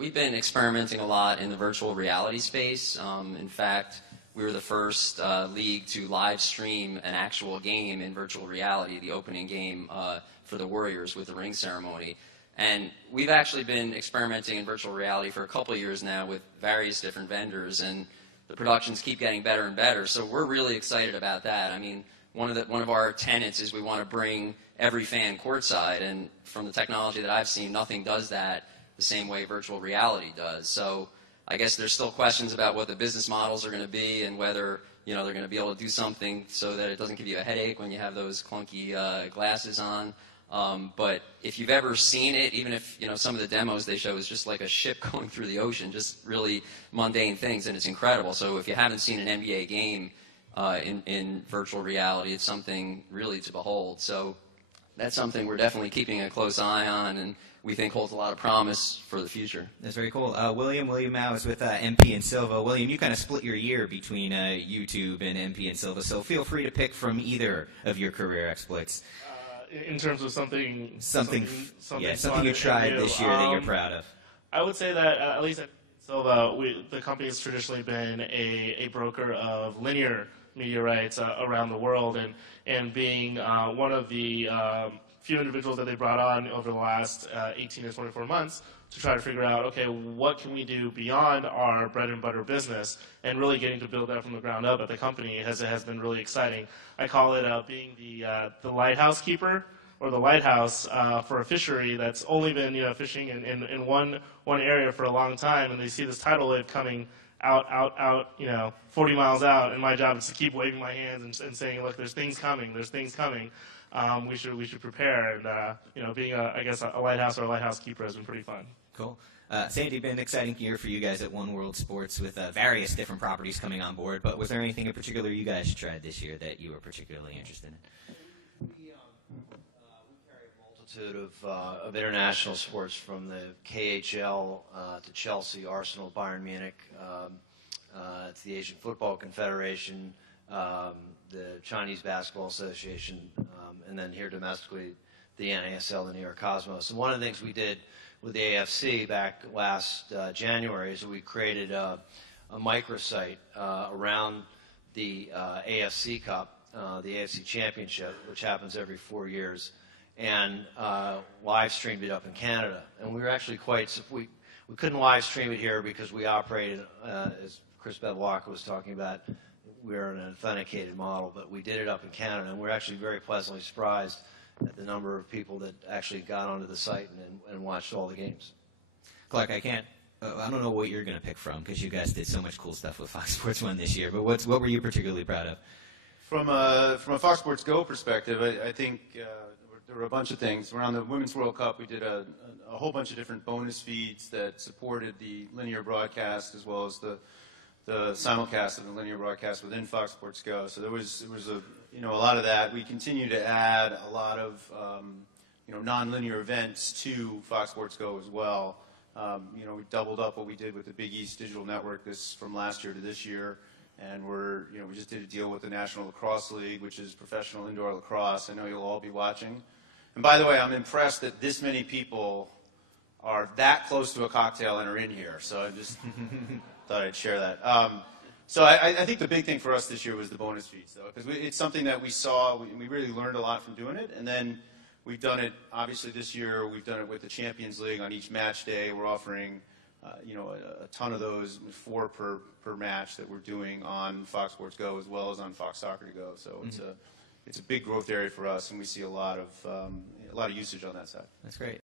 We've been experimenting a lot in the virtual reality space. In fact, we were the first league to live stream an actual game in virtual reality, the opening game for the Warriors with the ring ceremony. And we've actually been experimenting in virtual reality for a couple of years now with various different vendors, and the productions keep getting better and better. So we're really excited about that. I mean, one of our tenets is we want to bring every fan courtside, and from the technology that I've seen, nothing does that the same way virtual reality does. So I guess there's still questions about what the business models are going to be and whether they're going to be able to do something so that it doesn't give you a headache when you have those clunky glasses on. But if you've ever seen it, even if some of the demos they show is just like a ship going through the ocean, just really mundane things, and it's incredible. So if you haven't seen an NBA game in virtual reality, it's something really to behold. So that's something we're definitely keeping a close eye on, and we think holds a lot of promise for the future. That's very cool. William Mao is with MP and Silva. William, you kind of split your year between YouTube and MP and Silva, so feel free to pick from either of your career exploits. In terms of something you tried this year that you're proud of. I would say that at least at Silva, the company has traditionally been a broker of linear media rights around the world, and being one of the few individuals that they brought on over the last 18 to 24 months to try to figure out, okay, what can we do beyond our bread and butter business, and really getting to build that from the ground up at the company has been really exciting. I call it being the lighthouse keeper, or the lighthouse for a fishery that's only been fishing in one area for a long time, and they see this tidal wave coming out 40 miles out, and my job is to keep waving my hands and saying, look, there's things coming. We should prepare, and being a lighthouse or a lighthouse keeper has been pretty fun. Cool. Sandy, been an exciting year for you guys at One World Sports with various different properties coming on board, but was there anything in particular you guys tried this year that you were particularly interested in? We carry a multitude of international sports, from the KHL to Chelsea, Arsenal, Bayern Munich, to the Asian Football Confederation, the Chinese Basketball Association, and then here domestically, the NASL, the New York Cosmos. And one of the things we did with the AFC back last January is we created a microsite around the AFC Cup, the AFC Championship, which happens every 4 years, and live streamed it up in Canada. And we were actually we couldn't live stream it here because we operated, as Chris Bedwalker was talking about, we're an authenticated model, but we did it up in Canada, and we're actually very pleasantly surprised at the number of people that actually got onto the site and watched all the games. Clark, I don't know what you're going to pick from, because you guys did so much cool stuff with Fox Sports 1 this year, but what were you particularly proud of? From a Fox Sports Go perspective, I think there were a bunch of things. Around the Women's World Cup, we did a whole bunch of different bonus feeds that supported the linear broadcast as well as the simulcast of the linear broadcast within Fox Sports Go. So there was a lot of that. We continue to add a lot of non-linear events to Fox Sports Go as well. We doubled up what we did with the Big East Digital Network from last year to this year, and we just did a deal with the National Lacrosse League, which is professional indoor lacrosse. I know you'll all be watching. And by the way, I'm impressed that this many people are that close to a cocktail and are in here. So I just thought I'd share that. So I think the big thing for us this year was the bonus feeds, though, because it's something that we saw, we really learned a lot from doing it, and then we've done it, obviously this year, we've done it with the Champions League on each match day. We're offering, a ton of those, 4 per match that we're doing on Fox Sports Go as well as on Fox Soccer to Go. So it's a big growth area for us, and we see a lot of usage on that side. That's great.